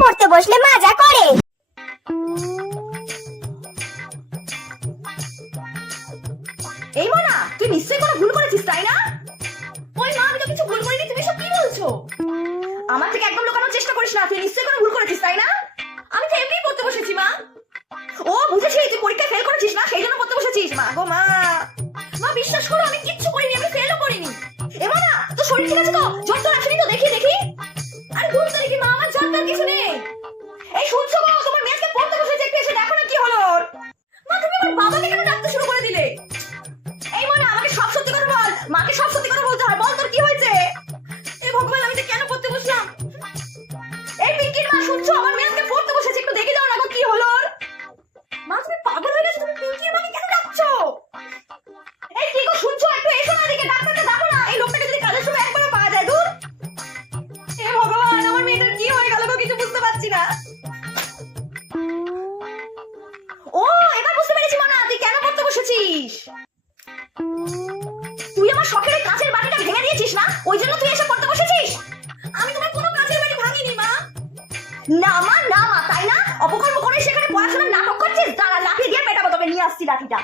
পড়তে বসলে মজা করে। এই মনা, তুই নিশ্চয়ই কোনো ভুল করেছিস তাই না? ওই মা, আমি তো কিছু ভুল করিনি, তুমি সব কি বলছো? আমার থেকে একদম লুকানোর চেষ্টা করিস না, তুই নিশ্চয়ই কোনো ভুল করেছিস তাই না? আমি তো এমনি পড়তে বসেছি মা। ও বুঝেছি, তুই পরীক্ষায় ফেল করেছিস না, সেই জন্য পড়তে বসেছিস। মা গো মা, মা বিশ্বাস করো আমি কিচ্ছু করিনি, আমি ফেলও করিনি। এ মনা, তোর শরীর ঠিক আছে তো? জ্বর তো আসেনি তো? দেখি দেখি। আরে ভুল তো দেখি মা, আমার জ্বর তো কিছু নেই। এই শুনছো গো, তোমার মেয়েকে পড়তে বসেছে, একটু এসে দেখো না কি হলো ওর। মা তুমি আমার বাবাকে কেন ডাকতে শুরু করে দিলে? এই মনে আমাকে সব সত্যি কথা বল, মাকে সব সত্যি কথা বলতে হয়, বল তোর কি হয়েছে? এই ভগবান, আমি তো কেন পড়তে বসলাম? এই পিঙ্কির মা, শুনছো আমার মেয়ে আজকে পড়তে বসেছে, একটু দেখে যাও না গো কি হলো ওর। মা তুমি পাগল হয়ে গেছো, তুমি পিঙ্কির মাকে কেন ডাকছো? এই কি গো শুনছো, একটু এসো না এদিকে, ডাক্তারকে ডাকো না, এই লোকটাকে যদি কাজের সময় একবারও পাওয়া যায়। দূর। হে ভগবান, আমার মেয়েটার কি হয়ে গেল গো, কিছু বুঝতে পারছি না। ও এবার বুঝতে পেরেছি মনা, তুই কেন পড়তে বসেছিস। তুই আমার শখের এই কাঁচের বাটিটা ভেঙে দিয়েছিস না, ওই জন্য তুই এসে পড়তে বসেছিস। আমি তোমার কোনো কাঁচের বাটি ভাঙিনি মা। না মা, না মা, তাই না? অপকর্ম করে সেখানে পড়াশোনার নাটক করছিস, দাঁড়া লাঠি দিয়ে পেটাবো, তোকে নিয়ে আসছি লাঠিটা।